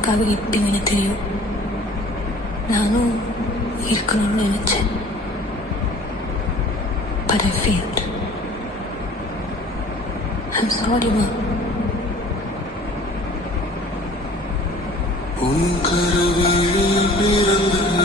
எனக்காக இருப்பீங்கன்னு தெரியும். நானும் இருக்கணும்னு நினைச்சேன். But I failed. I'm sorry, Mom. உன் கரவழியில் பிறந்த